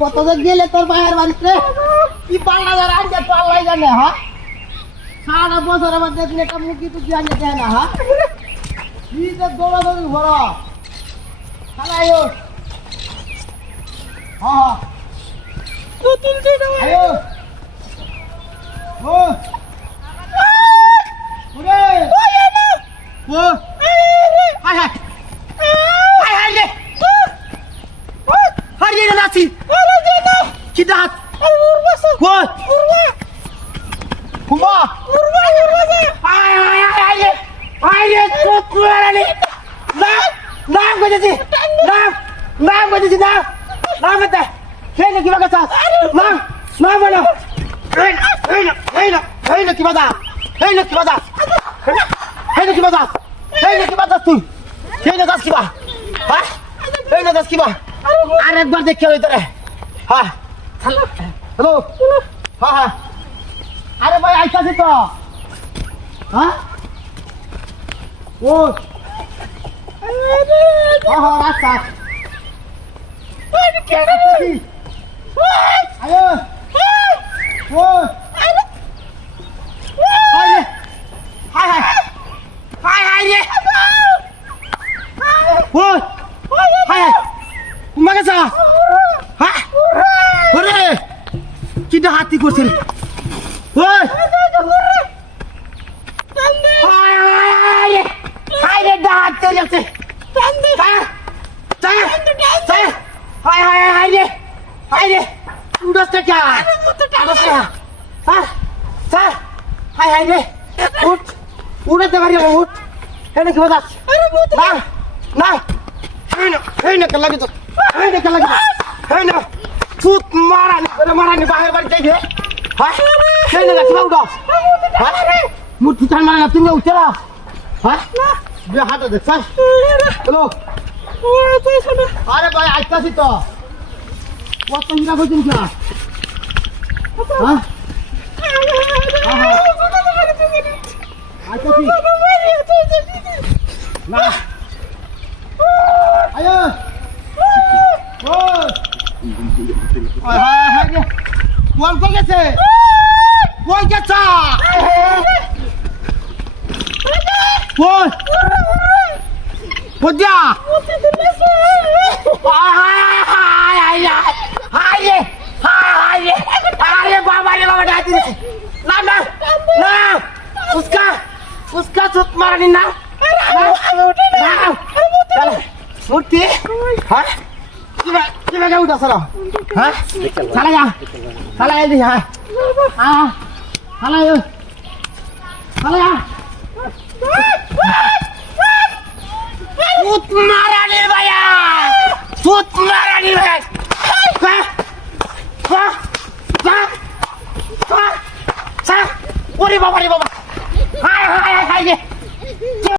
কত গেলে তোর বাইরের বাড়িতে কি পাল্লা যারা আনছে তো আল্লাহ জানে। হ্যাঁ সারা বছর আমার দেখলে একটা মুখি তো কি আনছে দেয় না। হ্যাঁ কি যে দৌড়াদৌড়ি ভরা খালাই হ্যাঁ আয়ো ও ওরে ও হাই হাই হাই হাই রে হাই রে নাচি কি দাঁত কই কুমা হাই হাই হাই রে হাই রে কুকুরানি না গজেছি না গজেছি না মতে সেই না কি বাগাছা না বলো এই না কি বাদা এই না কি বাদা এই না কি বাদা এই না কি বাদা তুই সেই না দাস কি বা হ্যাঁ এই না দাস কি বা আরেকবার দেখে ওই তোরে হ্যাঁ হ্যালো হ্যাঁ হ্যাঁ আরে ভাই আইতাছি তো হ্যাঁ ও হ্যাঁ রাস্তা আয়ো ও হাই হাই হাই হাই রে ও হাই মাগাসা হ্যাঁ ওরে কি হাতি করছেন ওই হাই হাই হাই রে দাঁত চলে যাচ্ছে হাই হাই হাই রে হাই রে উড়াতে যা স্যার হাই হাই রে উঠ উড়াতে পারি উঠ এনে কি বাজাস না না এই না কেন লাগে তো এই না কেন লাগে এই না ফুট মারানি বাহির বাড়ি যাই হ্যাঁ এই না গাছ উঠো হ্যাঁ মুঠি টান মারা তুমি উঠে না হ্যাঁ হাতে দেখ স্যার হ্যালো আরে ভাই আইতাছি তো কত হিরা বলছেন কি হ্যাঁ আইতাছি না আয়ো ও হায় হায় রে কোন কই গেছে কই গেছে কই কোজা उसका सुत मारनी ना मूर्ति हाँ कितना क्या उठा सला हाँ चला जा हाँ हाँ चला यो चला जा सुत मारनी भैया सुत मारनी भैया ওরে বাবা হাই হাই হাই